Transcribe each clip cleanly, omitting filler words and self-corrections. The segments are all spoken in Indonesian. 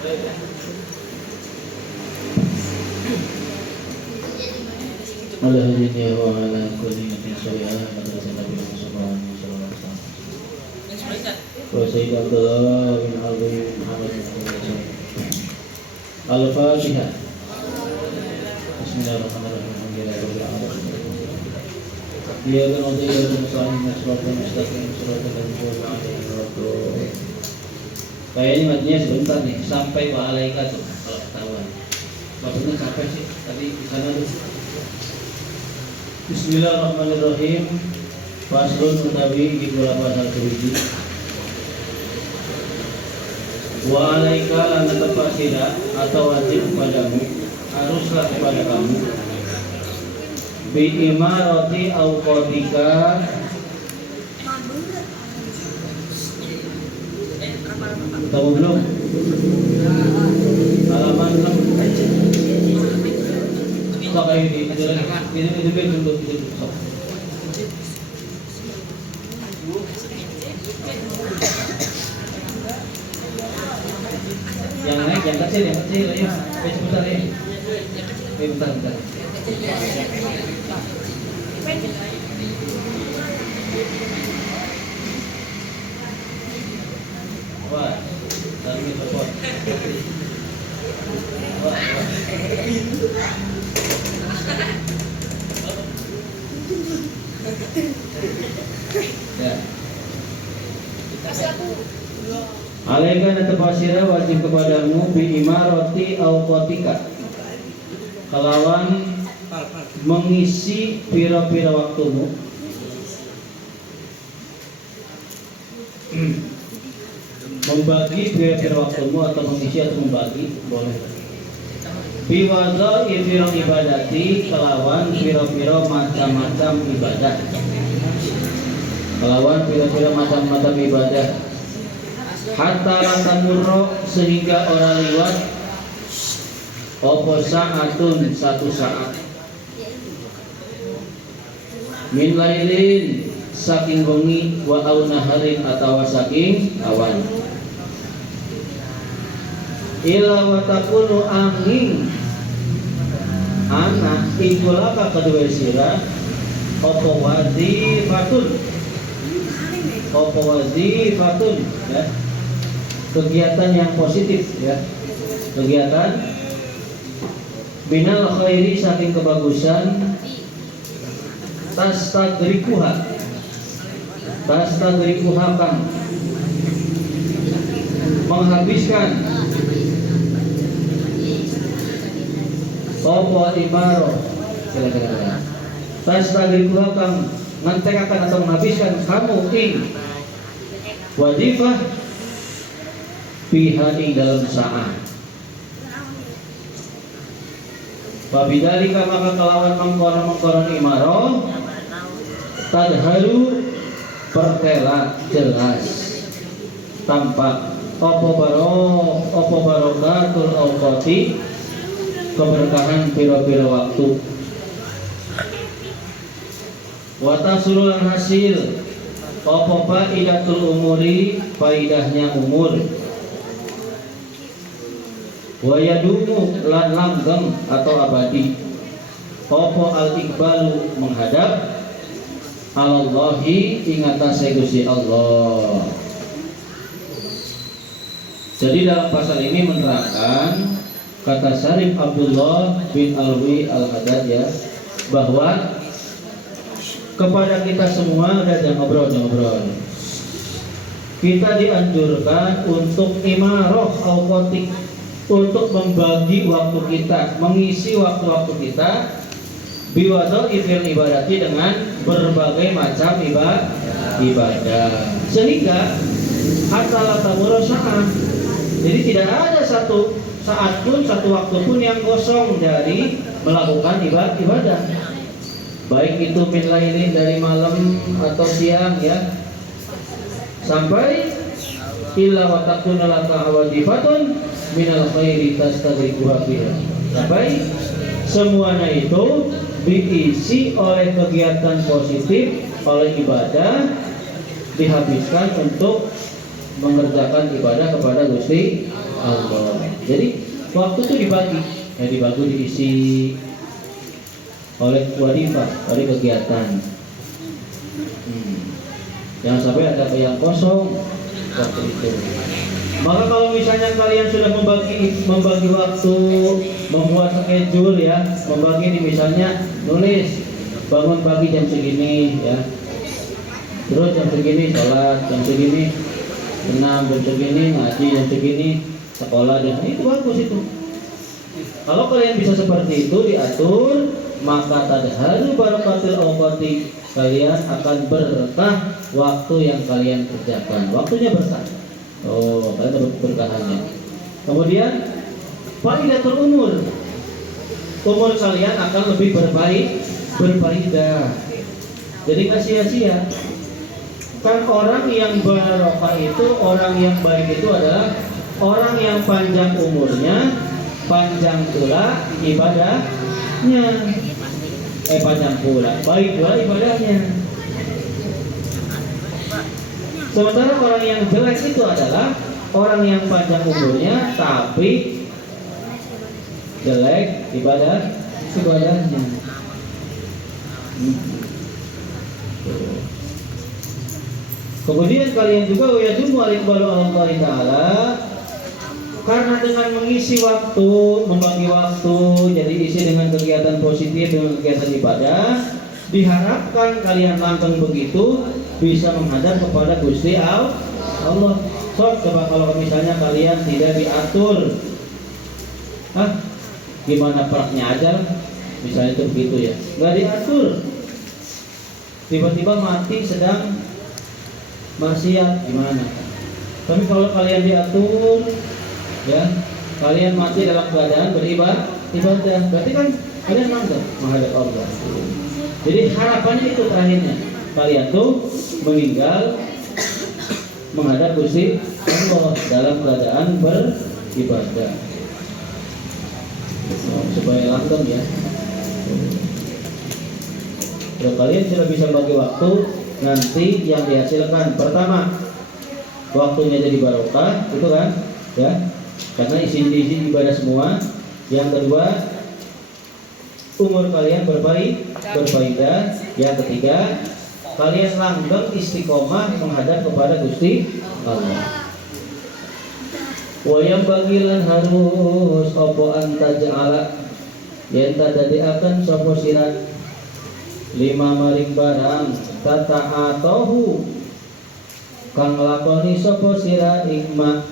Alhamdulillah wa ala kulli ni'matin syari'ah madrasah Nabi Muhammad sallallahu alaihi wasallam. Wa sayyidina bin Abi Muhammad Al-Fatihah. Bismillahirrahmanirrahim. Alhamdulillahirabbil alamin. Dia kan udah ya misalnya suratul mustaqim suratul al-anbiya. Kayaknya matinya sebentar nih sampai wa alaika tuh kalau ketahuan. Maksudnya capek sih tadi di sana tuh. Bismillahirrahmanirrahim. Faslun utawi gitulah pasal kewiji. Wa alaika lan tepat sira atau wajib kepadamu, haruslah kepada kamu bi imarati awqatika tahu belum? Halaman 6. Sok kayak ini aja lagi. Ini dulu sok. Yang naik yang kecil ya. Sebentar ya. Bentar. Wah, taruh di telepon. Ya. Alaika natafasira wajib kepadamu bi imarati awqatika kelawan mengisi pira-pira waktumu membagi pira-pira waktumu atau mengisi atau membagi boleh biwadha ibadati kelawan pira-pira macam-macam ibadah macam-macam ibadah hatta latamurro sehingga orang liwat opo sa'atun satu saat min lailin saking bengi wa au naharin atau saking awan ila wa takunu angin anak ikulaka kedua sira opo wazifatun ya kegiatan yang positif ya kegiatan binal khairi saking kebagusan tastadrikuha kan menghabiskan opo imaro tastadrikuha kan ngantekakan atau menghabiskan kamu ing wajifah pihak dalam saat wabidalika maka kelawan mengkoron imaro tadharu pertela jelas tampak opo barokatul awqati keberkahan pira-pira waktu watasurul hasil opo faidatul umuri faidahnya umur wayadumu lan langgeng atau abadi opo al-iqbalu menghadap Allahi ingatase Gusti Allah. Jadi dalam pasal ini menerangkan kata Syarif Abdullah bin Alwi Al-Haddad ya bahwa kepada kita semua ada jangan ngobrol. Kita dianjurkan untuk imaroh awqatik, untuk membagi waktu kita, mengisi waktu-waktu kita biwadha ifil ibadati dengan berbagai macam ibadah. Sehingga hatta la tamurasa'ah. Jadi tidak ada satu saat pun, satu waktu pun yang kosong dari melakukan ibadah. Baik itu min lailin dari malam atau siang ya. Sampai illa wa takuna laka wadifatun minal khairi tastadrikuha biha. Sampai semuanya itu diisi oleh kegiatan positif, oleh ibadah dihabiskan untuk mengerjakan ibadah kepada Gusti Allah. Jadi waktu itu dibagi diisi oleh wadifah, oleh kegiatan. Jangan sampai ada yang kosong waktu itu. Maka kalau misalnya kalian sudah membagi waktu, membuat schedule ya, membagi di misalnya nulis bangun pagi jam segini ya, terus jam segini sholat, jam segini senam, jam segini ngaji, jam segini sekolah, dan itu bagus itu. Kalau kalian bisa seperti itu diatur, maka tadharu barakatil awqati, kalian akan berkah waktu yang kalian kerjakan. Waktunya berkah. Oh, kalian dapat berkahnya. Kemudian faidatul umur kalian akan lebih berfaedah. Jadi nggak sia-sia. Kan orang yang barokah itu, orang yang baik itu adalah orang yang panjang umurnya, panjang pula ibadahnya. Panjang pula, baik pula ibadahnya. Sementara orang yang jelek itu adalah orang yang panjang umurnya tapi jelek ibadahnya. Kemudian kalian juga wayadumu al-iqbalu ala Allah Ta'ala, karena dengan mengisi waktu, membagi waktu, jadi isi dengan kegiatan positif, dengan kegiatan ibadah, diharapkan kalian langgeng begitu bisa menghadap kepada Gusti Allah. Coba kalau misalnya kalian tidak diatur, gimana praknya aja, misalnya itu begitu ya, nggak diatur, tiba-tiba mati sedang maksiat gimana? Tapi kalau kalian diatur, ya, kalian mati dalam keadaan beribadah, berarti kan kalian langgeng menghadap Allah. Jadi harapannya itu terakhirnya, kalian tuh meninggal menghadap Gusti Allah dalam keadaan beribadah. Supaya langgeng ya. Kalau kalian sudah bisa bagi waktu, nanti yang dihasilkan pertama waktunya jadi barokah, itu kan, ya, karena isi ibadah semua. Yang kedua, umur kalian berfaedah. Yang ketiga, kalian langgeng istiqomah menghadap kepada Gusti Allah. Wayang bagilan harus opo antaja'ala yen tadadi akan sopo sirat lima maring barang tata'atohu kang lakoni sopo sirat ikma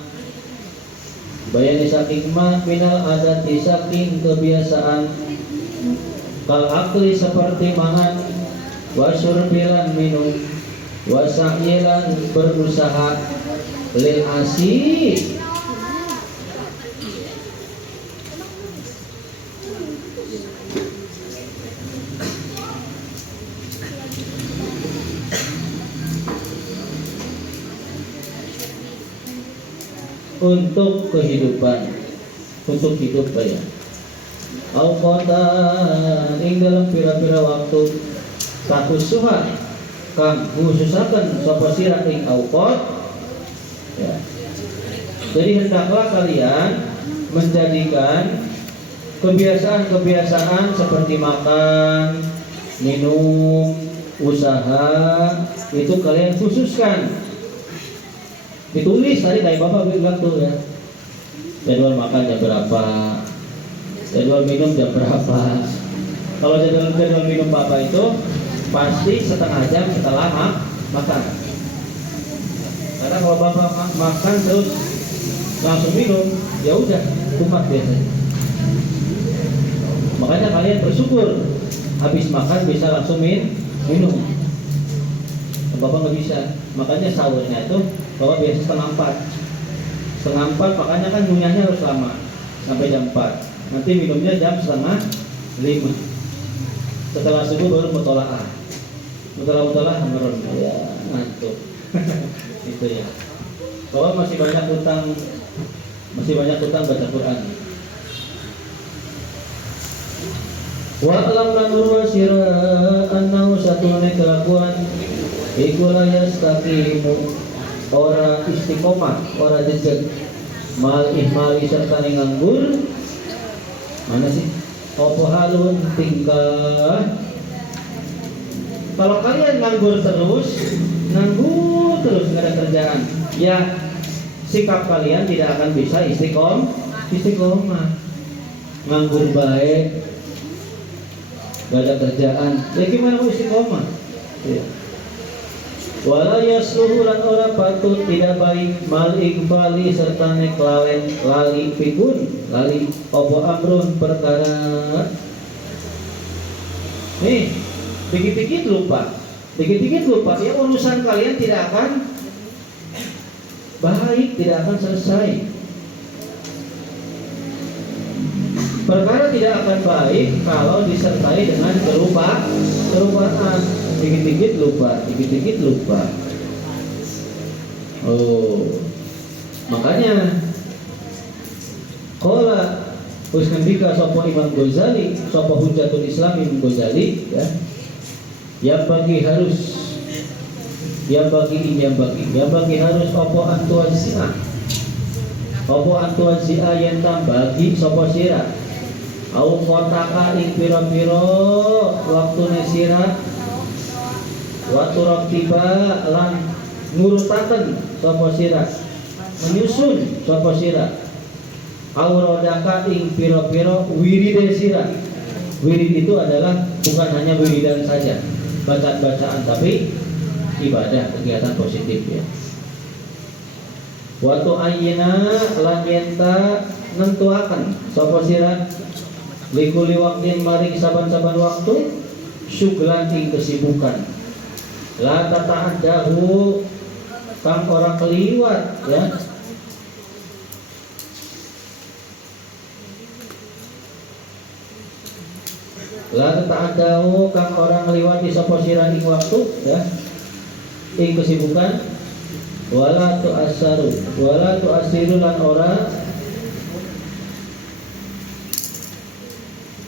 bayani sakikma minal adati saking kebiasaan kal akli seperti mangan wasurbilan minum wasa'yilan berusaha lil asih untuk kehidupan, untuk hidup ya. Al-Qatan ing dalam pira-pira waktu takusuha kang khususaken sapa sira ing awqat ya. Jadi hendaklah kalian menjadikan kebiasaan-kebiasaan seperti makan, minum, usaha itu kalian khususkan. Ditulis tadi kayak Bapak bilang tuh ya, jadwal makan jam berapa, jadwal minum jam berapa. Kalau jadwal minum Bapak itu pasti setengah jam setelah makan. Karena kalau Bapak makan terus langsung minum, ya udah kumat biasanya. Makanya kalian bersyukur habis makan bisa langsung minum. Bapak nggak bisa, makanya sahurnya itu Bapak biasa setengah 4, makanya kan ngunyahnya harus lama sampai jam 4. Nanti minumnya jam setengah 5. Setelah subuh baru mutola'ah merem ya, ngantuk. Itu ya. Bapak masih banyak utang baca Quran. Wa alam lan sira annahu satune kelakuan iku la yastaqimu ora istiqomah, ora jejeg mal ihmali serta nganggur. Mana sih? Opo halun tingkah. Kalau kalian nganggur terus nggak ada kerjaan, ya sikap kalian tidak akan bisa istiqomah. Nganggur baik, nggak ada kerjaan, ya gimana mau istiqomah? Ya. Wala yasluhu lan ora patut tidak baik mal iqbali serta nek lali pikun lali opo amrun perkara. Nih, dikit-dikit lupa, ya urusan kalian tidak akan baik, tidak akan selesai. Perkara tidak akan baik kalau disertai dengan kelupaan. Dikit-dikit lupa. Oh, makanya qala wis ngendika sapa Imam Ghazali, sapa Hujjatul Islam Imam Ghazali, ya. Yang bagi harus apa antuazia yang bagi sapa sira au kotaka ing pira-pira waktune sira waktu raktiba lan ngurutaken sapa sira menyusun sapa sira au rodaka ing pira-pira wiride sira. Wirid itu adalah bukan hanya wiridan saja, bacaan-bacaan, tapi ibadah, kegiatan positif, ya. Waktu ayina lan yenta nentuaken sapa sira likuli waktin maring saban-saban waktu syuglan ing kesibukan la tata'addahu kang ora keliwat, ya. La tata'addahu kang ora ngliwati sapa sira ing waktu, ya, ing kesibukan wala tu'assiru lan ora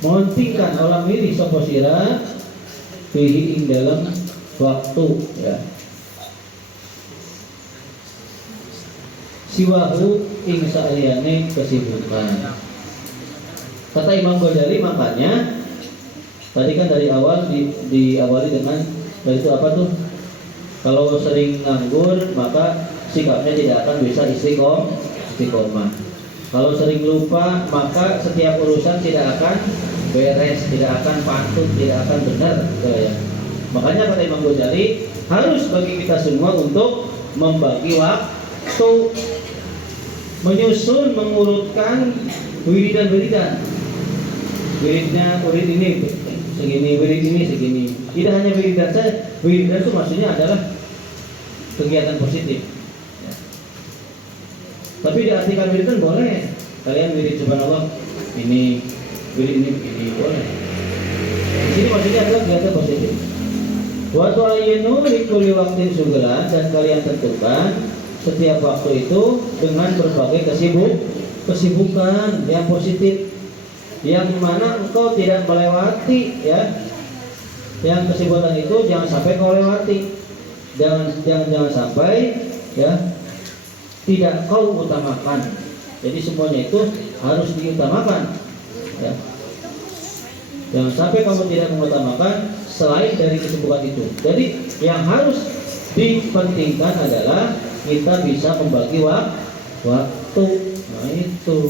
montingkan olah milih sapa sira fihi ing dalam waktu, ya, siwahu ing saliyane kesibukan. Kata Imam Ghazali, makanya tadi kan dari awal diawali dengan dari itu apa tuh? Kalau sering nganggur maka sikapnya tidak akan bisa istiqomah. Kalau sering lupa maka setiap urusan tidak akan beres, tidak akan pantun, tidak akan benar, ya. Makanya kata Imam Ghazali harus bagi kita semua untuk membagi waktu, menyusun, mengurutkan wiridan. Wirid ini segini, wirid ini segini. Tidak hanya wiridan saja. Wiridan itu maksudnya adalah kegiatan positif, ya. Tapi diartikan wiridan boleh. Kalian wirid subhanallah ini, wirid ini boleh. Di sini maksudnya adalah kegiatan positif. Waktu ayinu likuli waktin sugelan, dan kalian tentukan setiap waktu itu dengan berbagai kesibukan yang positif, yang mana engkau tidak melewati, ya. Yang kesibukan itu jangan sampai kau lewati, jangan sampai, ya, tidak kau utamakan. Jadi semuanya itu harus diutamakan, ya. Jangan sampai kamu tidak mengutamakan selain dari kesibukan itu. Jadi yang harus dipentingkan adalah kita bisa membagi waktu. Nah itu.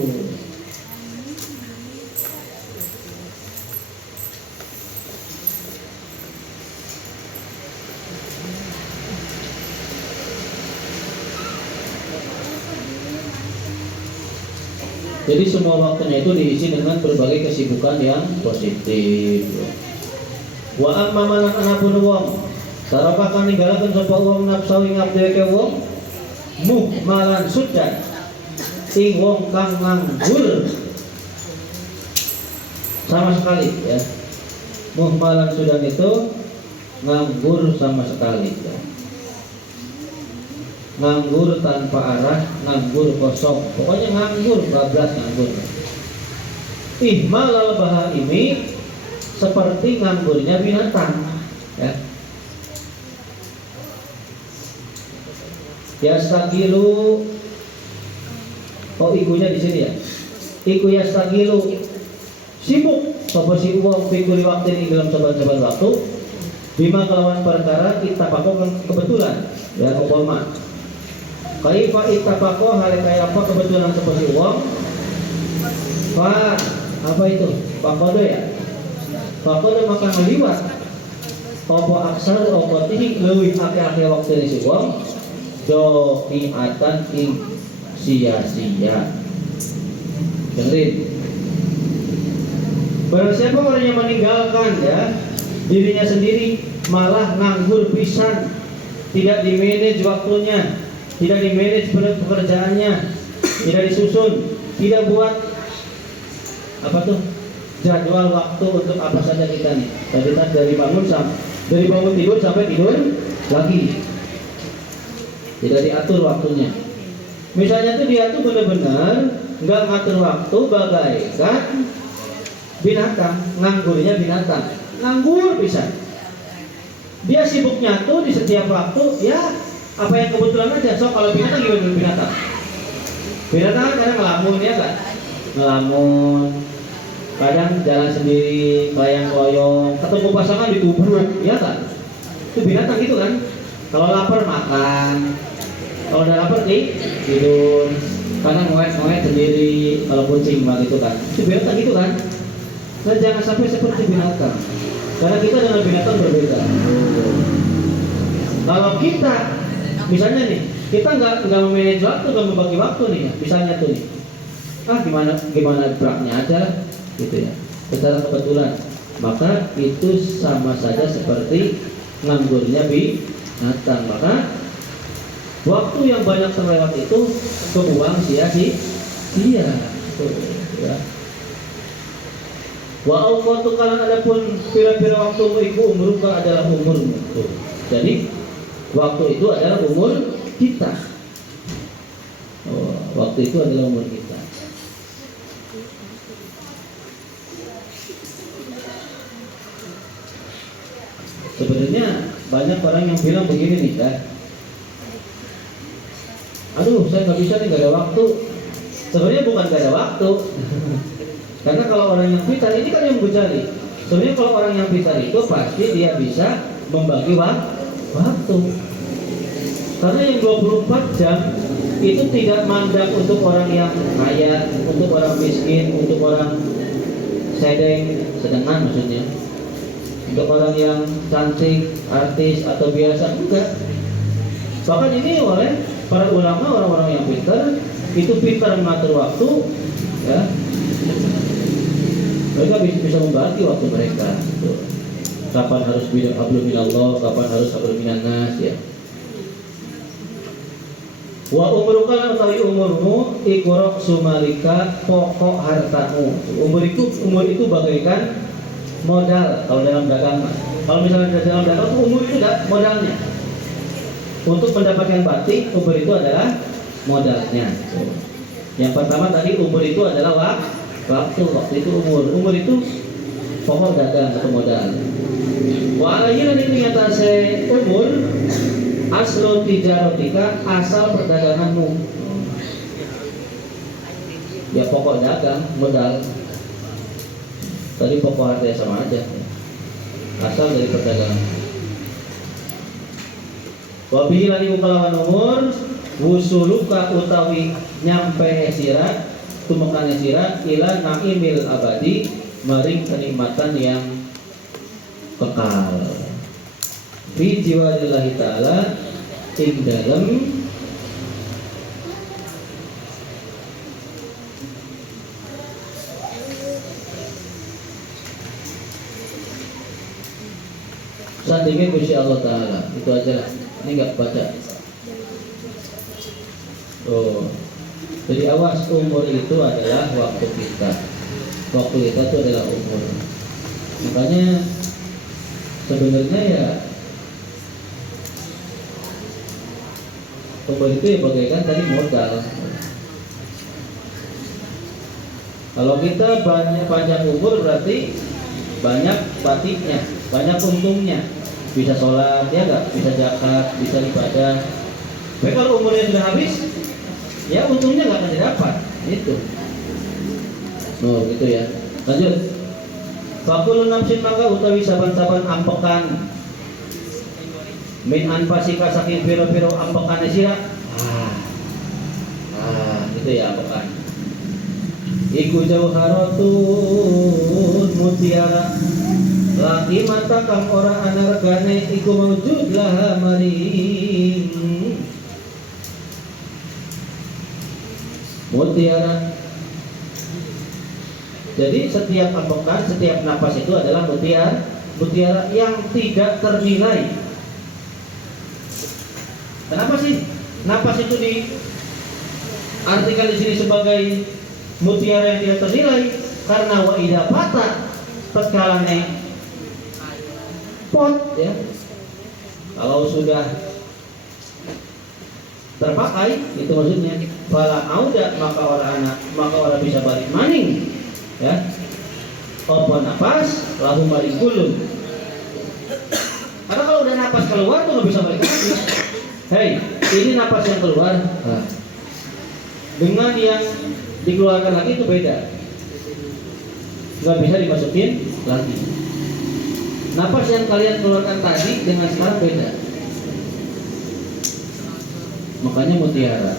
Jadi semua waktunya itu diisi dengan berbagai kesibukan yang positif. Wa amma man anapun wong sarapa kang ninggalaken sapa wong nafsu ing abdeke wong muhmalan sudan ing wong kang nganggur sama sekali, ya. Muhmalan sudan itu nganggur sama sekali, ya. Nganggur tanpa arah, nganggur kosong, pokoknya nganggur, bablas nganggur. Ihmal al-bahaimi seperti nganggurnya binatang, ya. Yastaqilu Oh ikunya di sini ya. Iku yastagilu sibuk sapa si wong pikuli waktu ini dalam saban-saban waktu bima kelawan perkara ittafaqo kebetulan ya umpama kaifa ittafaqo hal kaya apa kebetulan sapa si wong fa apa itu pakodo ya pakodo maka ngeliwat apa aksar apa tihi leuwih akeh-akeh waktu si wong do niatan ing sia-sia. Dengerin. Barang siapa orang yang meninggalkan ya dirinya sendiri malah nganggur pisan, tidak dimanage waktunya, tidak dimanage pekerjaannya, tidak disusun, tidak buat apa tuh jadwal waktu untuk apa saja kita nih. Dari bangun tidur sampai tidur lagi, tidak diatur waktunya. Misalnya tuh dia tuh benar-benar nggak ngatur waktu bagaikan binatang, nganggurnya binatang, nganggur bisa. Dia sibuknya tuh di setiap waktu, ya apa yang kebetulan aja. So kalau binatang gimana binatang? Binatang kan kadang ngelamun ya kan, ngelamun, kadang jalan sendiri, layang-loyong, ketemu pasangan ditubruk, ya kan? Itu binatang gitu kan. Kalau lapar makan, kalau udah lapar tidur, kadang ngoek-ngoek sendiri, kalau kucing begitu kan. Itu binatang gitu kan. Dan jangan sampai seperti binatang, karena kita dengan binatang berbeda. Kalau kita, misalnya nih, kita nggak memanage waktu, nggak membagi waktu nih ya. Misalnya tuh nih, gimana beraknya aja lah, gitu ya. Secara kebetulan, maka itu sama saja seperti nganggurnya binatang. Maka waktu yang banyak terlewat itu kebuang sia-sia. Ya. Wa awqatu kalan adapun pira-pira waktu iku umruka adalah umurmu. Jadi waktu itu adalah umur kita. Waktu itu adalah umur kita. Sebenarnya banyak orang yang bilang begini nih kan. Aduh, saya nggak bisa nih, nggak ada waktu. Sebenarnya bukan nggak ada waktu. Karena kalau orang yang pintar ini kan yang mencari. Sebenarnya kalau orang yang pintar itu pasti dia bisa membagi waktu. Karena yang 24 jam itu tidak mandang untuk orang yang kaya, untuk orang miskin, untuk orang sedengan maksudnya, untuk orang yang cantik, artis atau biasa, enggak. Bahkan ini oleh para ulama, orang-orang yang pintar itu pintar mengatur waktu, ya. Mereka bisa membagi waktu mereka. Kapan harus hablum minallah, kapan harus hablum minannas, ya. Wa umruka utawi umurmu iku sumalika pokok hartamu. Umur itu bagaikan modal kalau dalam dagang. Kalau misalnya dalam dagang umur itu modalnya. Untuk mendapatkan batik, umur itu adalah modalnya. Yang pertama tadi umur itu adalah waktu itu umur itu pokok dagang atau modal. Wa alayna ini atase umur aslo tijarotika, asal perdaganganmu. Ya pokok dagang, modal. Tadi pokok hartanya sama aja. Asal dari perdagangan. Wa bihi lan kalawan umur wusuluka utawi nyampe sira tumekane sira ila naimil abadi maring kenikmatan yang kekal. Fi jiwarillahi ta'ala ing dalem sandingin Gusti Allah Ta'ala. Itu aja lah, ini enggak baca. Jadi awas, umur itu adalah waktu kita. Waktu kita itu adalah umur. Makanya sebenarnya ya umur itu ya bagaikan tadi modal. Kalau kita banyak panjang umur berarti banyak batiknya, banyak untungnya. Bisa sholat, ya enggak? Bisa zakat, bisa ibadah. Tapi kalau umurnya sudah habis, ya untungnya nggak akan didapat. Itu. Oh gitu ya. Lanjut. Fakulu nafsin maka utawi saban-saban ampekan min anfasika saking piro-piro ampekan sira. Gitu ya ampekan. Iku jauharatun mutiara laki mata kang ora ana regane iku maujud laha maring mutiara. Jadi setiap ampekan, setiap napas itu adalah mutiara, mutiara yang tidak ternilai. Kenapa sih napas itu diartikan di sini sebagai mutiara yang tidak ternilai? Karena wa idza fata tatkalane pot ya, kalau sudah terpakai itu maksudnya fala auda maka orang bisa balik maning ya. Apa napas lalu balik kulun. Karena kalau udah napas keluar tuh nggak bisa balik lagi. Hei, ini napas yang keluar dengan yang dikeluarkan lagi itu beda, nggak bisa dimasukin lagi. Napas yang kalian keluarkan tadi dengan sekarang beda. Makanya mutiara.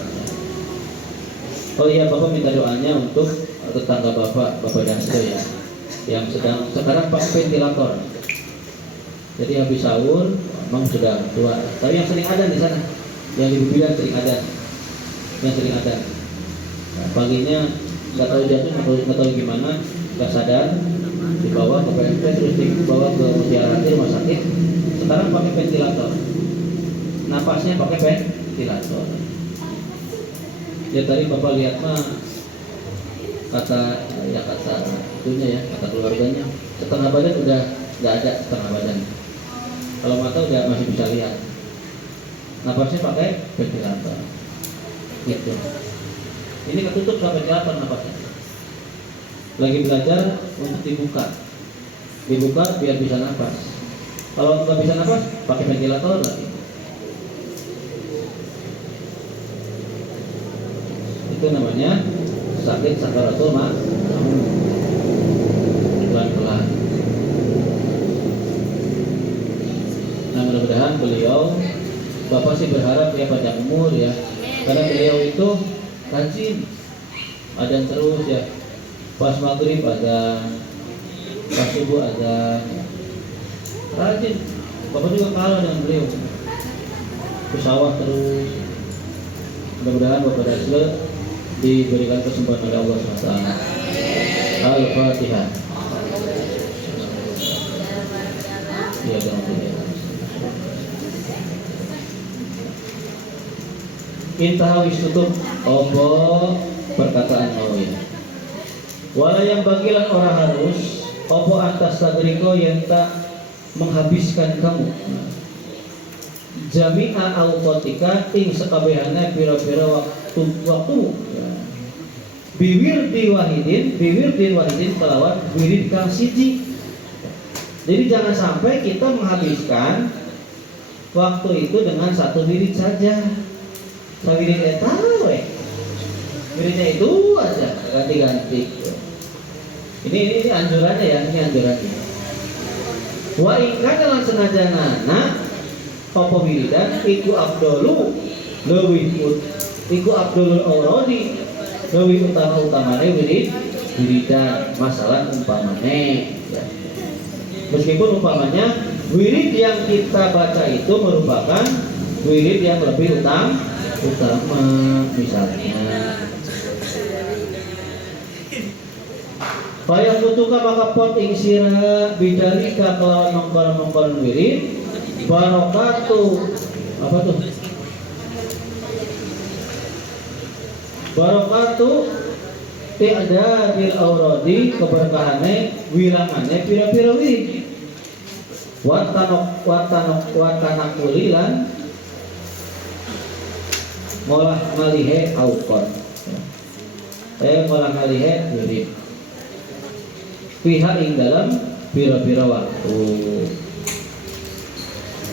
Oh iya, Bapak minta doanya untuk tetangga Bapak Dasto ya, yang sekarang pakai ventilator. Jadi habis sahur, memang sudah tua. Tapi yang sering ada di sana, yang di bilang sering ada, yang sering ada. Nah, paginya nggak tahu jatuh, nggak tahu gimana, nggak sadar, dibawa ke PMT terus dibawa ke Mutiara rumah sakit. Sekarang pakai ventilator, napasnya pakai ventilator. Ya tadi Bapak lihat mah kata itunya ya, kata keluarganya setengah badan udah nggak ada, setengah badan. Kalau mata udah masih bisa lihat. Napasnya pakai ventilator. Gitu. Ini ketutup sama ventilator napasnya. Lagi belajar untuk dibuka biar bisa napas. Kalau nggak bisa napas, pakai ventilator lagi. Itu namanya sakit sakaratul maut. Pelan-pelan. Nah, mudah-mudahan beliau, Bapak sih berharap ya panjang umur ya, karena beliau itu rajin adzan terus ya. Pas maghrib ada, pas subuh ada, rajin. Bapak juga kalah dengan beliau, ke sawah terus. Mudah-mudahan Bapak Dasto diberikan kesempatan oleh Allah SWT. Al-Fatihah. Ya, intah wis tutup opo perkataan mau ya. Wala yang bagilan orang harus opo atas tadriko yang tak menghabiskan kamu. Jami'a auqatika ing sekabehane pira-pira waktu biwir wahidin kelawan wirid kang siji. Jadi jangan sampai kita menghabiskan waktu itu dengan satu wirid saja. Sawirid eta we. Wiridnya itu aja, ganti-ganti. Ini anjurannya ya, ini anjurannya. Wa ingka dalam senajanana apa wiridan iku abdolu leuwih iku abdulul auradi leuwih utama-utamane wiridan masalah umpamane ya. Meskipun umpamanya wirid yang kita baca itu merupakan wirid yang lebih utama misalnya Faya kutuka maka pot ing sira bidalika kelawan mongkon wirid barokatu apa tuh? Barokatu tiada dil auradi keberkahane wilangane pira-pira wirid watanok kulilan molah ngalihe aukon molah ngalihe wirid pihak ing dalam pira-pira waktu.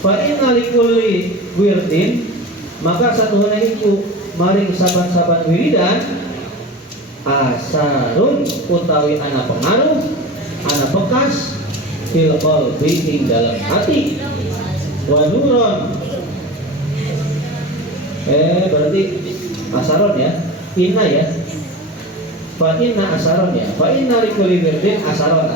Fa'in alikuli wirdin maka satu iku maring saban-saban wiridan asarun utawi ana pengaruh, ana bekas fil qalbi ing dalam hati, wa nuron berarti asarun ya, inna ya, fa inna asaron ya, fa inna likulli wirdin asaron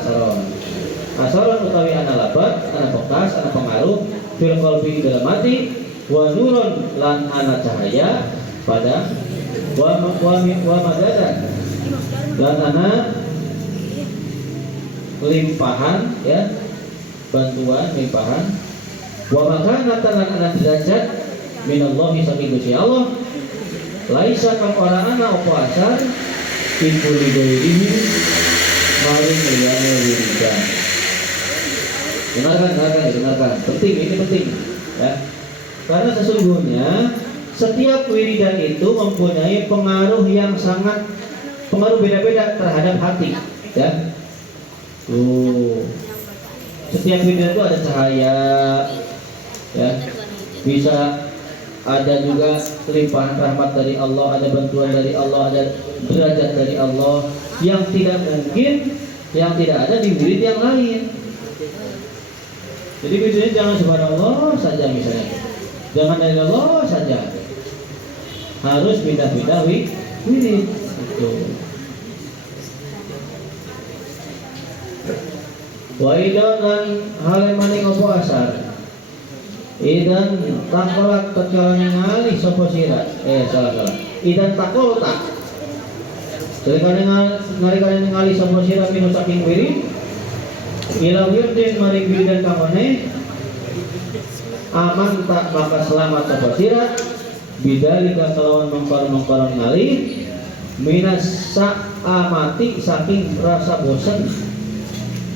utawi ana labat, ana bekas, ana pengaruh fil qalbi dalam hati, wa nurun lan ana cahaya pada wa madadan lan ana limpahan ya, bantuan limpahan, wa makanatan lan ana derajat minallahi saking Gusti Allah, laisa kang ora ana apa asar ibu lidoirihi maring liyane wiridan. Dengarkan, ini penting ya. Karena sesungguhnya setiap wiridan itu mempunyai pengaruh yang sangat, pengaruh beda-beda terhadap hati ya. Setiap wiridan itu ada cahaya ya, bisa ada juga limpahan rahmat dari Allah, ada bantuan dari Allah, ada derajat dari Allah yang tidak mungkin, yang tidak ada di wirid yang lain. Jadi wiridnya jangan subhanallah saja misalnya, jangan dari Allah saja, harus pindah-pindah wirid itu. Wa idan halemani opo asar idan takolat tatkala ningali sapa sira salah idan takolta jadi ningali sapa sira minu saking wirid ila wirdin maring wiridan kamane aman tak maka selamat sapa sira bidalika kelawan mengkon ngali minas amati saking rasa bosan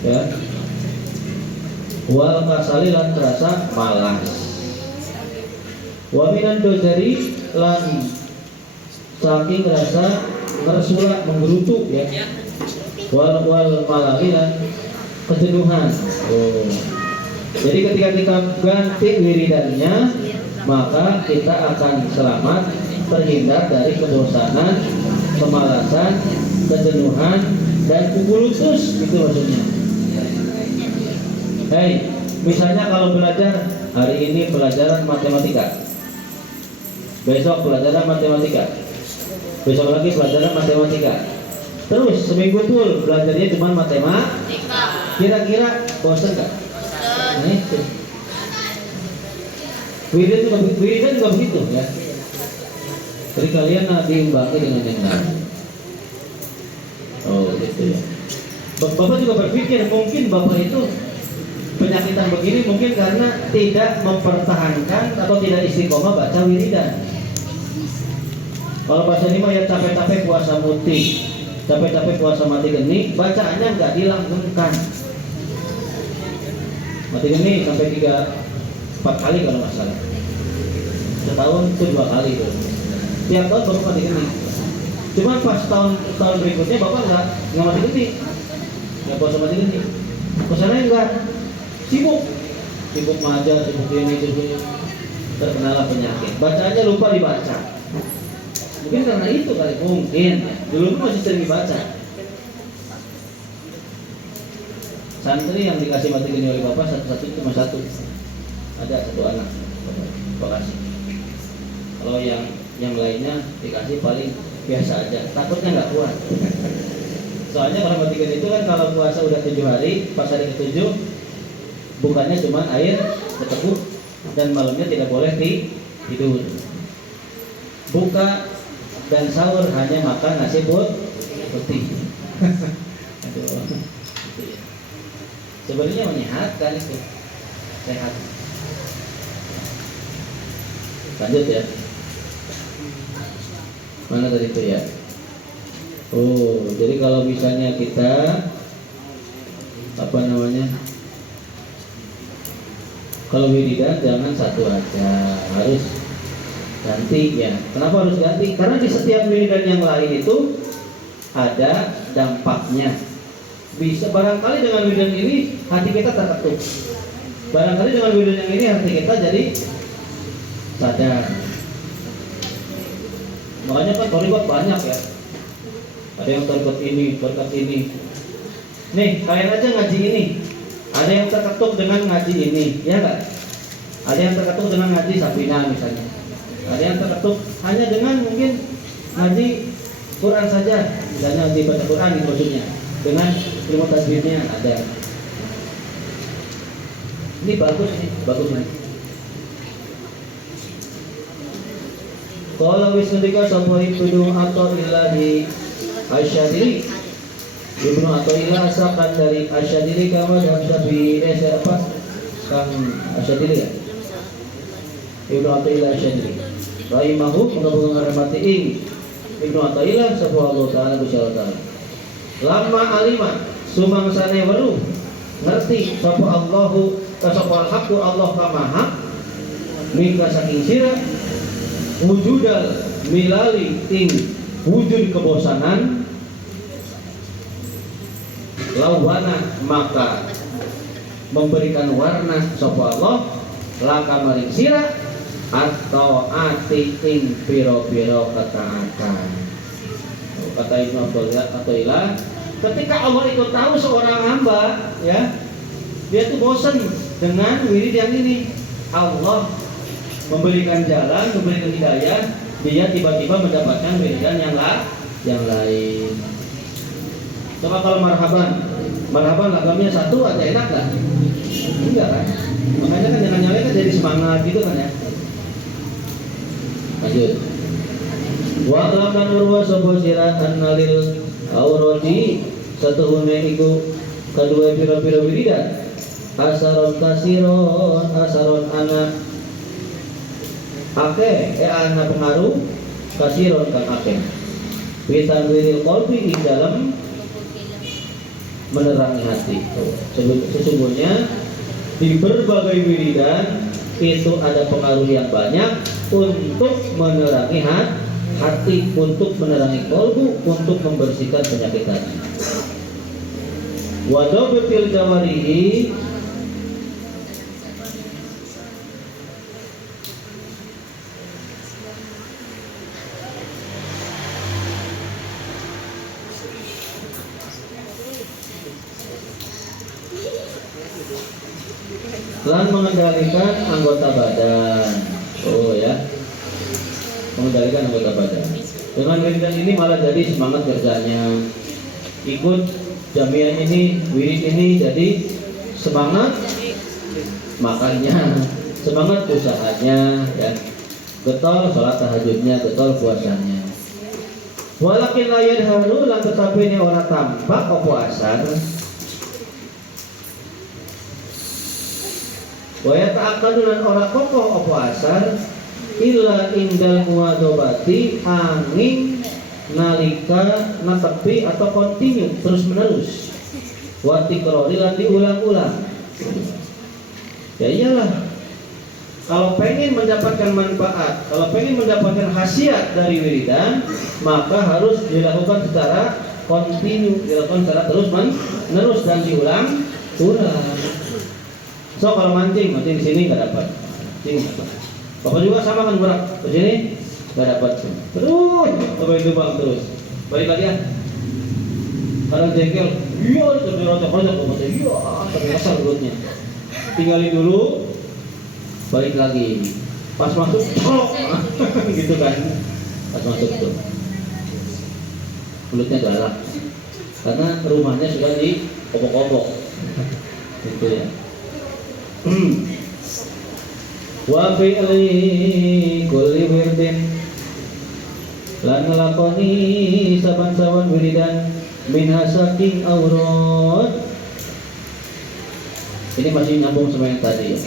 ya, wal kasali lan terasa malas, wa minan dozari lan saking rasa ngersulak menggerutu ya, wal malali lan kejenuhan. Jadi ketika kita ganti wiridannya, maka kita akan selamat terhindar dari kebosanan, kemalasan, kejenuhan, dan kuburutus itu maksudnya. Misalnya kalau belajar hari ini pelajaran matematika, besok pelajaran matematika, besok lagi pelajaran matematika, terus seminggu full belajarnya cuma matematika, kira-kira bosan nggak? Nah itu wiridan juga begitu ya. Jadi kalian diimbangi dengan yang lain. Oh gitu ya. Bapak juga berpikir mungkin bapak itu penyakitan begini mungkin karena tidak mempertahankan atau tidak istiqomah baca wiridan. Kalau bahasa ini mah ya capek-capek puasa putih, capek-capek puasa mati geni, bacaannya nggak dilanggengkan. Mati geni sampai 3-4 kali kalau nggak salah. Setahun itu 2 kali tuh. Tiap tahun baru mati geni. Cuma pas tahun berikutnya bapak nggak mati geni, nggak puasa mati geni. Puasanya enggak. Sibuk mengajar, sibuk ini, terkena penyakit. Bacaannya lupa dibaca. Mungkin karena itu kali, mungkin. Dulu pun masih sering dibaca. Santri yang dikasih mati geni oleh bapak satu-satu cuma satu. Ada 1 anak. Bapak kasih. Kalau yang lainnya dikasih paling biasa aja. Takutnya nggak kuat. Soalnya kalau mati geni itu kan kalau puasa udah 7 hari, pas hari ke-7 bukannya cuma air berteguk dan malamnya tidak boleh tidur. Buka dan sahur hanya makan nasi putih. Aduh. Sebenarnya menyehatkan itu, sehat. Lanjut ya. Mana tadi itu ya? Oh, jadi kalau misalnya kita kalau wiridan jangan satu aja, harus ganti ya. Kenapa harus ganti? Karena di setiap wiridan yang lain itu ada dampaknya. Bisa barangkali dengan wiridan ini hati kita terketuk. Barangkali dengan wiridan yang ini hati kita jadi sadar. Makanya kan thariqat banyak ya. Ada yang berkat ini. Nih, kalian aja ngaji ini. Ada yang terketuk dengan ngaji ini, ya kan? Ada yang terketuk dengan ngaji Sabina misalnya. Ada yang terketuk hanya dengan mungkin ngaji Quran saja, misalnya dibaca Quran itu maksudnya. Dengan ilmu tajwidnya ada. Ini bagus nih. Kalau wisnudika sampai tudung atau ilahi Asyadili Ibnu Athaillah asalkan dari Asyadili kawan dan Syafi'i siapa? Kang Asyadili ya? Ibnu Athaillah Asyadili rahimahu muga-muga ngarahmati ing Ibnu Athaillah subhanahu wa ta'ala bisyara. Lama alima sumangsane weruh ngerti sapa Allahu kasapa al-haqqu Allah kamaha mika saking sira wujudal milali ing wujud kebosanan lawana maka memberikan warna sapa Allah laka maring sira atau ati ing piro-piro ketaatan. Kata Ibnu Athaillah, ketika Allah itu tahu seorang hamba ya, dia tuh bosan dengan wirid yang ini, Allah memberikan jalan, memberikan hidayah, dia tiba-tiba mendapatkan wiridan yang lain. Coba kalau marhaban lagamnya satu aja enak gak? Enggak kan? Makanya kan jangan nyalain kan jadi semangat gitu kan ya. Lanjut. Wa alam urwa sapa sira annalil aurodi satuhune iku kedua pira-pira wiridan asaron anak anak pengaruh kasiron kang akeh witan wiril qalbi di dalam menerangi hati. Sesungguhnya di berbagai wiridan itu ada pengaruh yang banyak untuk menerangi hati, untuk menerangi kolbu, untuk membersihkan penyakit hati. Wadobetil jawarihi lan mengendalikan anggota badan. Oh ya, mengendalikan anggota badan. Dengan wiridan ini malah jadi semangat kerjanya. Ikut jamiah ini, wirid ini jadi semangat makannya, semangat usahanya, ya. Getol sholat tahajudnya, getol puasanya. Walakin layar haru lan tetapi ini orang tampak puasa. Waya ta'akadu lan ora kokoh apa asar illa indal muwadobati angin nalika natepi atau kontinu terus menerus wati krori lan diulang-ulang. Ya iyalah, kalau pengen mendapatkan manfaat, kalau pengen mendapatkan khasiat dari wiridan, maka harus dilakukan secara kontinu, dilakukan secara terus menerus dan diulang-ulang. So kalau mancing di sini nggak dapat, Bapak juga sama kan berat, di sini nggak dapat. Terus, coba itu bang terus, balik lagi ya. Kalau jengkel, iya terus dirocok-rocok, iya tapi asal mulutnya. Tinggalin dulu, balik lagi. Pas masuk, gitu kan? Pas masuk tuh, mulutnya galak, karena rumahnya sudah di obok-obok, gitu ya. Wa fi'li kulli wirdin lan ngelakoni saban-saban wiridan minha saking aurat. Ini masih nyambung sama yang tadi ya.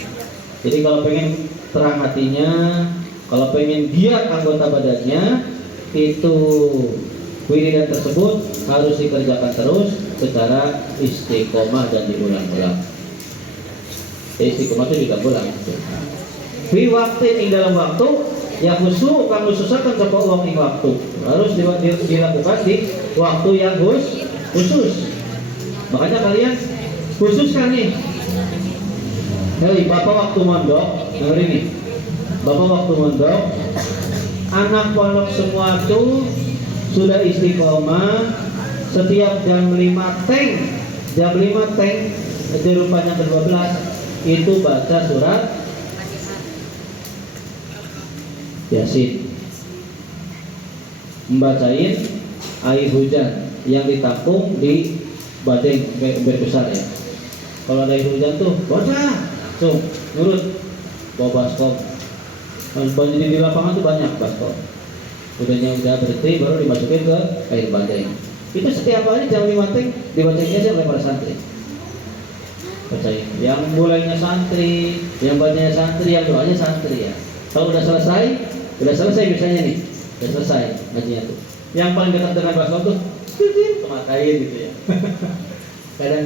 Jadi kalau pengen terang hatinya, kalau pengen giat anggota badannya, itu wiridan tersebut harus dikerjakan terus secara istiqomah dan diulang-ulang. Istiqomah itu juga pulang. Di waktu ini dalam waktu yang khusus kamu susahkan ke uang di waktu harus dilakukan di waktu yang khusus. Makanya kalian khususkan nih. Hei bapak waktu mondok, dengerin nih. Bapak waktu mondok, anak pondok semua tuh sudah istiqomah, setiap jam 5 tank itu rupanya ke-12 itu baca surat Yasin, membacain air hujan yang ditampung di badeng ember besar ya. Kalau ada air hujan tuh baca, nurut, bawa baskom. Kalau di lapangan tuh banyak baskom. Udah berhenti baru dimasukin ke air badeng. Itu setiap hari jam 5 tank dibacainnya oleh para santri. Bacain. Yang mulainya santri, yang bacanya santri, yang doanya santri ya. Kalau udah selesai misalnya nih, udah selesai ngajinya tuh. Yang paling dekat dengan baskom tuh kemakain gitu ya. Kadang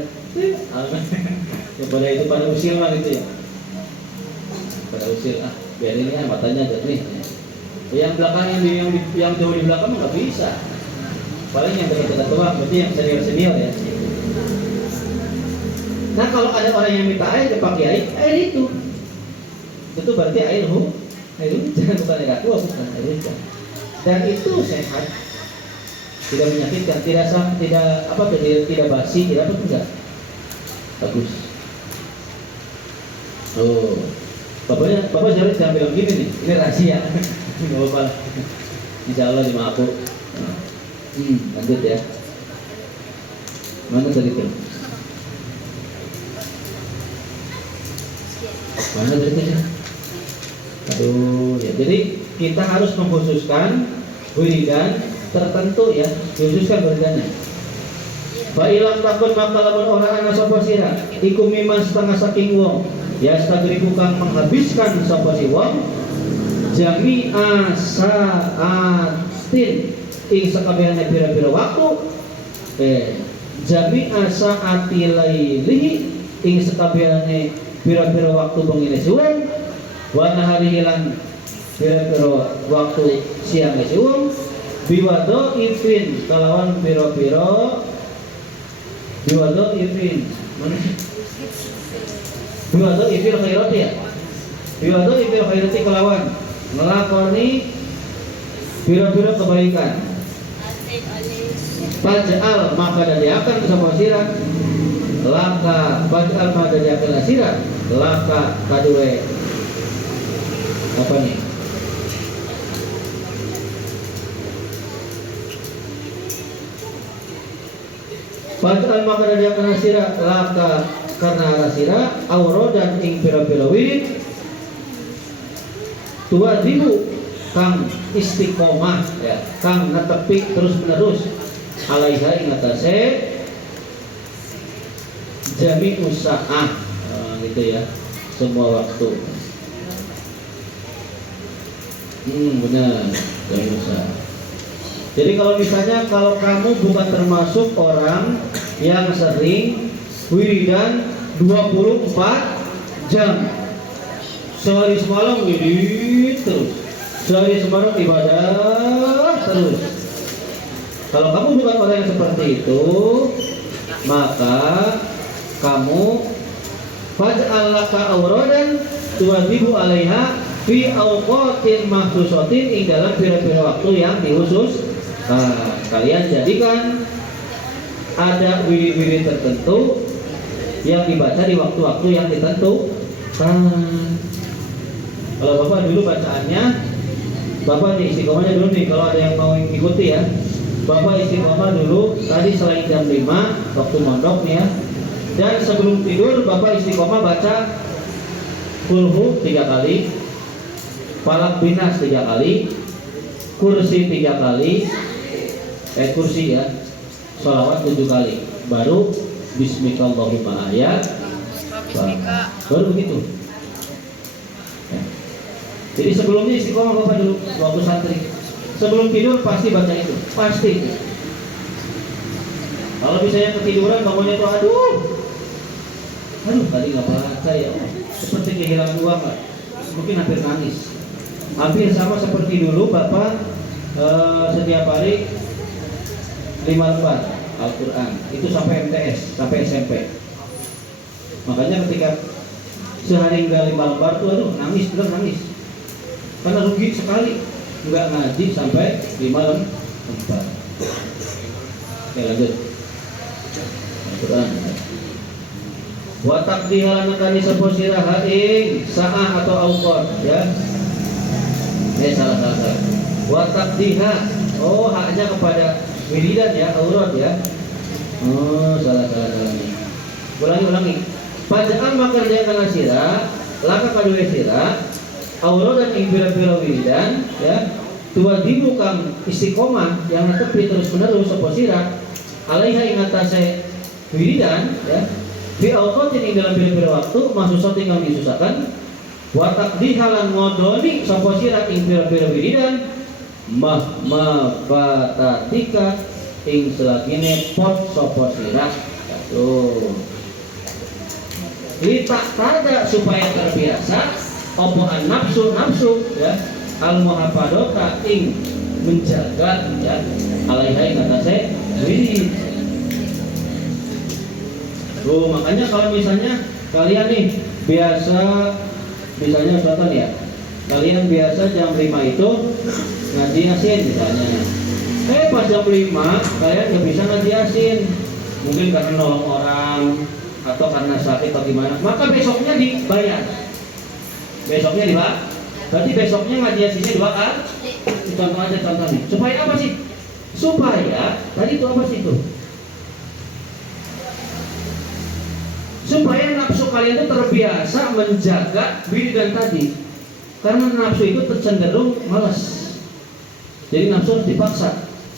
pada itu pada usil lah gitu ya. Pada usil biarin ya matanya jernih. Yang belakang yang jauh di belakang nggak bisa. Paling yang dekat-dekat doang, berarti yang senior ya. Nah kalau ada orang yang minta air, dia pakai air itu berarti air hujan, bukan air aqua, bukan air hujan. Dan itu sehat, tidak menyakitkan, tidak basi, tidak enggak. Bagus. Bapak jangan bilang gini nih, ini rahasia. Nggak apa-apa. Insya Allah dimaafkan. Lanjut ya. Mana tadi tuh? Mana tadi tuh? Aduh ya. Jadi kita harus mengkhususkan wiridan tertentu ya, khususkan wiridannya. Ba'ilang takun maka lamun orang ana sapa sira iku miman setengah saking wong ya stagriku kang menghabiskan sapa si wong jami'a sa'atin ing sakabehane pira-pira waktu jami'a sa'ati lailihi ing sakabehane pira-pira waktu bengine suwung wa nahari hilang pira-pira waktu siang suwung biwado ifin kalawan pira-pira biwado ifin khairati ya biwado ifin khairati kalawan ngelakoni biro-biro kebaikan Paja'al maka dadiakan sama sirah laka paja'al maka dadiakan sirah laka kadue apa nih paja'al maka dadiakan sirah laka karena arah sirah auro dan ing biro-biro wirid tua dibu kang istiqomah ya, kang netepi terus menerus alaiha ing atase jami usaha gitu ya semua waktu benar jami usaha. Jadi kalau kamu bukan termasuk orang yang sering wiridan 24 jam sehari semalam wirid terus sehari semalam ibadah terus. Kalau kamu bukan orang yang seperti itu, maka kamu faj'al laka auradan tuwajibu 'alaiha fi awqatin mahsusatin ing dalam pira-pira waktu yang dihusus. Kalian jadikan ada wirid-wirid tertentu yang dibaca di waktu-waktu yang ditentukan. Kalau Bapak dulu bacaannya Bapak nih istiqomahnya dulu nih, kalau ada yang mau ikuti ya. Bapak istiqomah dulu tadi selain jam 5 waktu mondok nih ya. Dan sebelum tidur Bapak istiqomah baca Kulhu 3 kali, Falak Binas 3 kali, Kursi 3 kali, kursi ya, sholawat 7 kali, baru Bismillahirrahmanirrahim ayat, baru begitu. Jadi sebelumnya istiqomah Bapak dulu waktu santri. Sebelum tidur pasti baca itu, pasti. Kalau misalnya ketiduran bangunnya tuh aduh tadi nggak baca ya, seperti kehilangan uang lah. Mungkin hampir nangis. Hampir sama seperti dulu Bapak setiap hari 5 lembar Al-Quran. Itu sampai MTS, sampai SMP. Makanya ketika sehari nggak 5 lembar tuh aduh nangis, bener nangis. Karena rugi sekali nggak ngaji sampai 5 lembar. Oke, lanjut. Al-Quran. Wa taqdiha nakani sapa sirah ing saah atau auqat ya. Salah. Wa taqdiha. Oh, haknya kepada wiridan ya, aurat ya. Oh, salah. Ulangi. Padahal maka kerjakan sirah, laka kadue sirah, aurat dan ing pira-pira wiridan ya. Dua dimu kang istiqomah yang netepi terus menerus sapa sirah alaiha ing atase wiridan ya fi awqatin ing dalam pira-pira waktu mahsusat ing disusahkan wa taqdihalan ngodoni sapa sirah ing pira-pira wiridan batatika ing selagine pot sapa sirah tuh litak tada supaya terbiasa opo an nafsu ya al muhafadota ing menjaga ya alaiha kata saya wirid. Oh, makanya kalau misalnya kalian nih biasa misalnya contoh ya kalian biasa jam 5 itu ngaji yasin misalnya pas jam 5 kalian nggak bisa ngaji yasin mungkin karena nolong orang atau karena sakit atau gimana maka besoknya dibayar berarti besoknya ngaji yasinnya 2 kali. Contoh nih. Supaya apa sih? Supaya tadi itu apa sih itu? Supaya nafsu kalian itu terbiasa menjaga wiridan tadi. Karena nafsu itu cenderung malas. Jadi nafsu harus dipaksa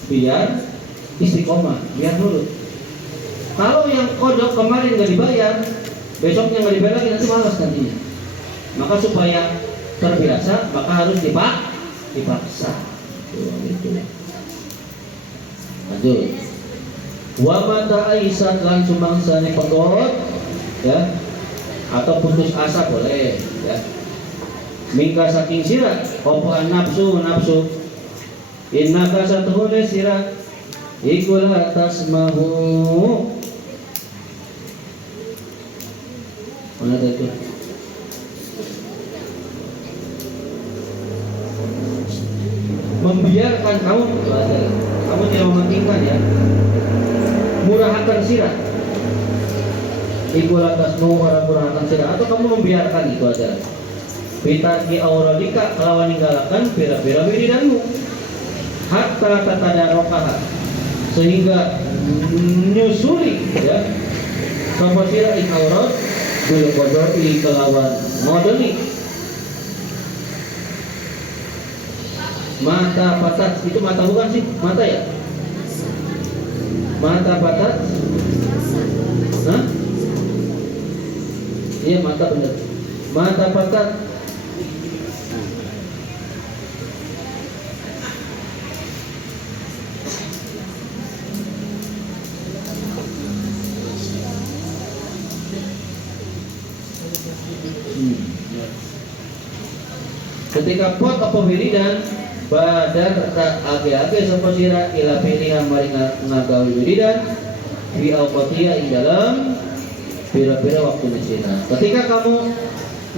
biar istiqomah, biar nurut. Kalau yang kodok kemarin nggak dibayar, besoknya nggak dibayar lagi nanti malas nantinya. Maka supaya terbiasa maka harus dipaksa gitu. Lanjut wa mata aisyah lan sumangsane pegot ya atau putus asa boleh ya mingka saking sirah opoan nafsu innaka satuhune sirah iku la tasmahu mana itu membiarkan kamu tidak mementingkan ya murahakan sirah iku latasmu orang murahakan sirah atau kamu membiarkan itu aja fitarki auradika lawan ninggalakan pira-pira wiridanmu hatta tatadarokaha sehingga nyusuri ya sapa sirah ing aurat bil qadari kelawan modoni mata patat itu mata bukan sih mata ya mata patat hah iya mata bener mata patat ketika pot apa wiridan badar tak age-age sapa sira ila pilihan mari ngagawi wiridan fi awqatiya ing dalam pira-pira waktu sira ketika kamu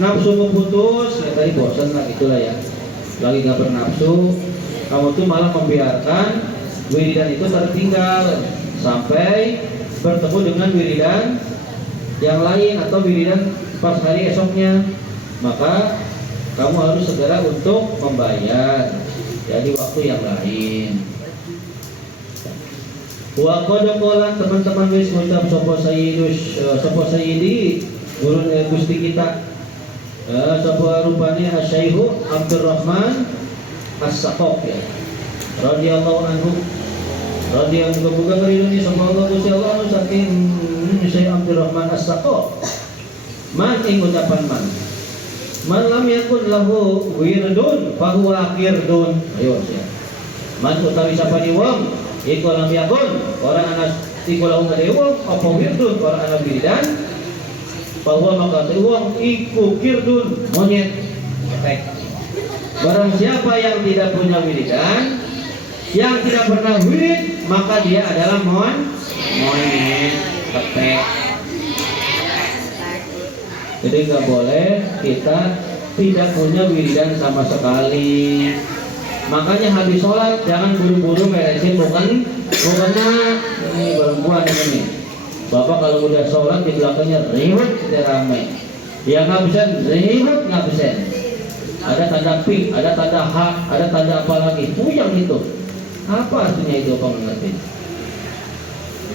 nafsu putus ya tadi bosan lah itulah ya lagi gak bernafsu kamu tuh malah membiarkan wiridan itu tertinggal sampai bertemu dengan wiridan yang lain atau wiridan pas hari esoknya maka kamu harus segera untuk membayar jadi waktu yang lain. Wa qad qala teman-teman wis ngucap sapa sayyidi guru Gusti kita sapa rupane Asy-Syaikh Abdurrahman As-Saqaf ya radhiyallahu anhu radhiyallahu muga-muga ridhoni sapa Allah Gusti Allah saking Syekh Abdurrahman As-Saqaf man ing ucapan man lam yakun lahu wirdun fahuwa qirdun ayo ya man utawi sapani wong iku lam yakun orang anak iku lahu wong apa wirdun orang anak wiridan bahwa maka wong iku qirdun monyet barang siapa yang tidak punya wiridan yang tidak pernah wirid maka dia adalah monyet ketek. Jadi nggak boleh kita tidak punya wiridan sama sekali. Makanya habis sholat jangan buru-buru beresin bukan ini perempuan ini. Bapak kalau udah sholat di belakangnya ribut tidak ramai. Yang ngabsen ribut ngabsen. Ada tanda pink, ada tanda H, ada tanda apa lagi? Puyang itu. Apa artinya itu Bapak ngerti?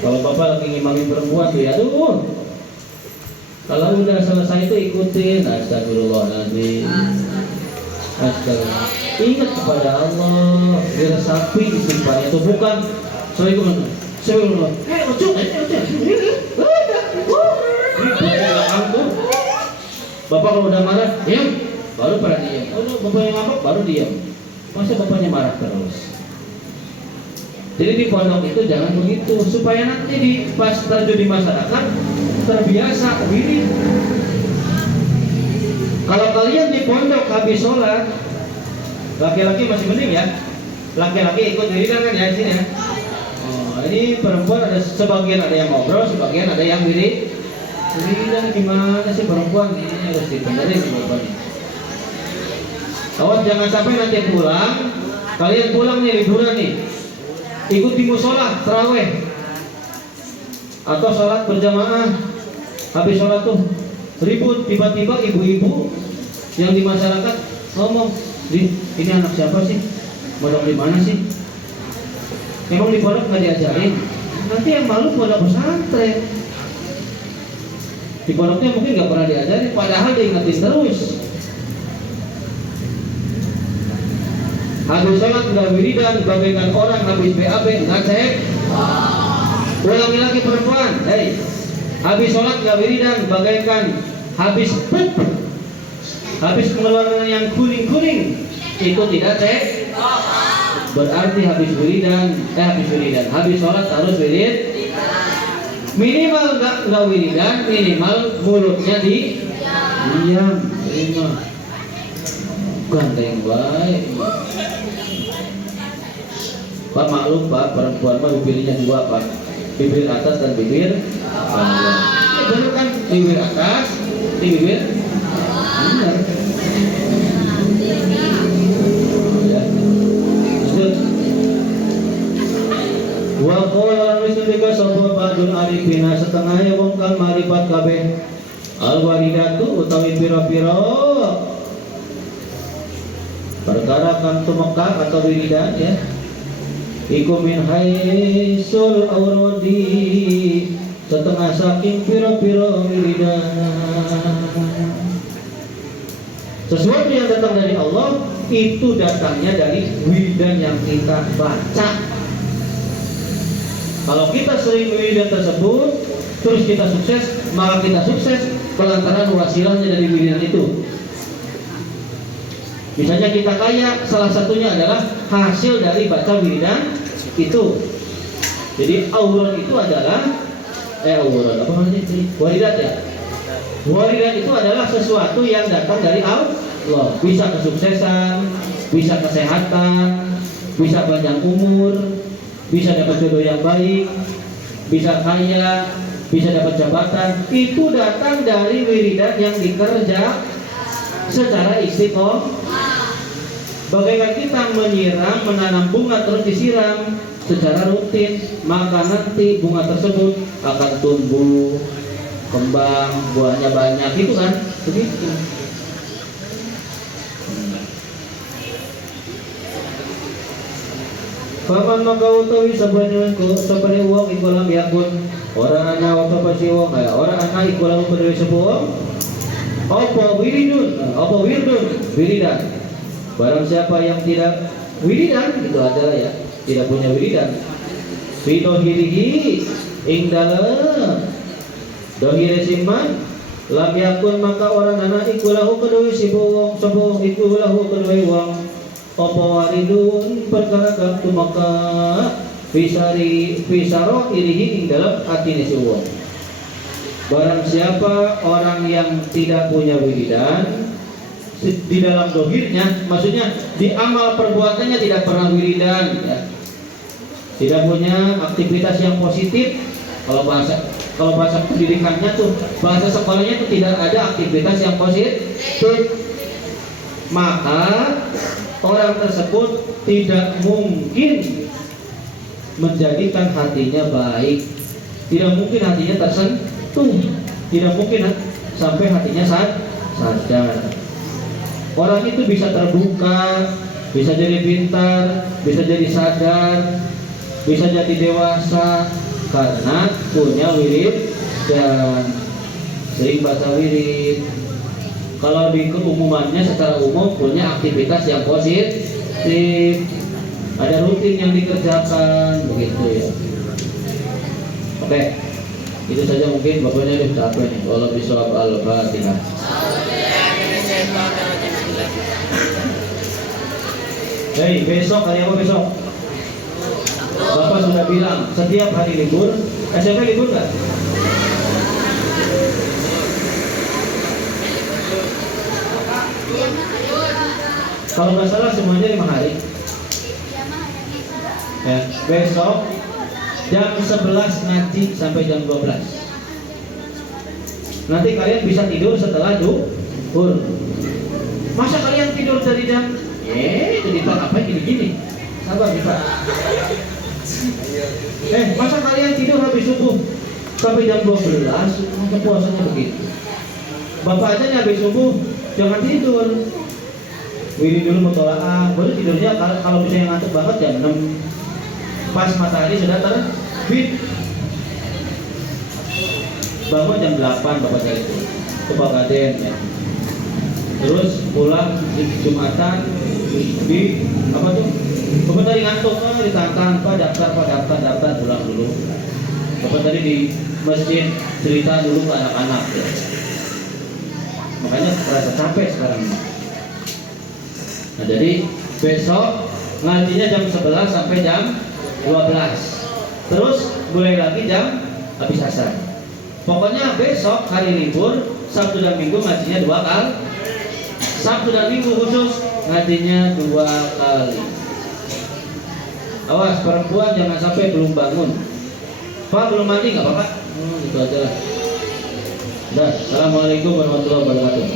Kalau Bapak lagi ngimamin perempuan tuh ya, aduh. Kalau udah selesai itu ikutin. Astagfirullahaladzim. Astagfirullah. Ingat kepada Allah. Diresapi istighfar itu bukan. Sebelum Bapak kalau udah marah, diam. Baru pada diam. Oh, bapaknya ngambek baru diam. Masa bapaknya marah terus? Jadi di pondok itu jangan begitu, supaya nanti di pas terjun di masyarakat terbiasa wirid. Kalau kalian di pondok habis sholat, laki-laki masih mending ya, laki-laki ikut wiridan kan ya di sini ya. Oh, ini perempuan ada sebagian ada yang ngobrol, sebagian ada yang wirid. Wiridan gimana sih perempuan ini harus dibenerin bapaknya. Awas jangan sampai nanti pulang, kalian pulang nih liburan nih, ikut di musola taraweh atau sholat berjamaah. Habis sholat tuh ribut, tiba-tiba ibu-ibu yang di masyarakat ngomong, ini anak siapa sih? Pondok di mana sih? Emang di pondok nggak diajarin? Nanti yang malu pondok pesantren. Di pondoknya mungkin nggak pernah diajarin, padahal diingetin terus. Habis sholat nggak wiridan, bagaikan orang habis BAB nggak cek. Ulangi lagi perempuan, hei. Habis sholat nggak wiridan, bagaikan habis pup, habis mengeluarkan yang kuning-kuning, itu tidak cek. Berarti habis wiridan, habis sholat harus wirid. Minimal nggak wiridan, minimal mulutnya di diam. Ganteng baik. Pak maklum Pak, perempuan mah bibirnya dua Pak, bibir atas dan bibir bawah. Ini benar kan, bibir atas, ini bibir benar. Wa qala rizqika sabwa ba'dul arifina, setengahnya wong kang marifat kabeh al waridatu utawi pira-pira perkara kang tumeka atau wiridan ya. Iku min haisul aurodi, setengah saking pira-pira wiridan. Sesuatu yang datang dari Allah itu datangnya dari wiridan yang kita baca. Kalau kita sering wiridan tersebut, terus kita sukses, maka kita sukses pelantaran wasilahnya dari wiridan itu. Misalnya kita kaya, salah satunya adalah hasil dari baca wiridan itu. Jadi aurat itu adalah aurat apa namanya ini? Waridat ya. Waridat itu adalah sesuatu yang datang dari Allah. Bisa kesuksesan, bisa kesehatan, bisa panjang umur, bisa dapat jodoh yang baik, bisa kaya, bisa dapat jabatan. Itu datang dari wiridan yang dikerja secara istiqomah. Bagaikan kita menyiram, menanam bunga terus disiram secara rutin, maka nanti bunga tersebut akan tumbuh, kembang, buahnya banyak, gitu kan? Begitu. Paman maka utawi sabane uang ikulang yakun orang anak waktu pasti uang orang anak ikulang berdua sebuah apa wiridun wiridan. Barang siapa yang tidak wiridan, itu adalah ya, tidak punya wiridan. Fi dohirihi ing dalem dohire siman lam yakun, maka orang anak ikulahu kedua si wong sapa ikulahu kedua wong apa waridun perkara kang tumeka fisaro irihi ing dalam atine si wong. Barang siapa orang yang tidak punya wiridan di dalam dohirnya, maksudnya di amal perbuatannya tidak pernah wiridan ya. Tidak punya aktivitas yang positif. Kalau bahasa pendidikannya tuh, bahasa sekolahnya tuh tidak ada aktivitas yang positif, maka orang tersebut tidak mungkin menjadikan hatinya baik. Tidak mungkin hatinya tersentuh, tidak mungkin sampai hatinya sadar. Orang itu bisa terbuka, bisa jadi pintar, bisa jadi sadar, bisa jadi dewasa karena punya wirid dan sering baca wirid. Kalau di keumumannya secara umum punya aktivitas yang positif, ada rutin yang dikerjakan begitu ya. Oke, itu saja mungkin bapaknya udah capek nih. Walau bisawab al-fatihah. Hei, besok hari apa besok? Bapak sudah bilang setiap hari libur. SMP libur nggak? Kalau nggak salah semuanya 5 hari. Ya, besok jam 11 ngaji sampai jam 12. Nanti kalian bisa tidur setelah duhur. Masa kalian tidur dari jam? Jadi Pak apa gini-gini? Sabar nih Pak. Masa kalian tidur habis subuh sampai jam 12? Masa puasanya begitu? Bapak aja nih habis subuh jangan tidur. Wirid dulu mutolaah, baru tidurnya kalau misalnya ngantuk banget jam 6 pas matahari sudah terbit. Bangun jam 8 Bapak saya itu ke Bagaden ya. Terus pulang Jumatan di apa tuh? Bapak tadi ngantuk ditantang Pak daftar pulang dulu. Bapak tadi di masjid cerita dulu ke anak-anak ya. Makanya merasa capek sekarang. Nah jadi besok ngajinya jam 11 sampai jam 12. Terus mulai lagi jam habis asar. Pokoknya besok hari libur, Sabtu dan Minggu ngajinya 2 kali. Sabtu dan Minggu khusus ngajinya 2 kali. Awas perempuan jangan sampai belum bangun. Pak belum mandi nggak apa-apa? Itu aja lah. Dah, assalamualaikum warahmatullahi wabarakatuh.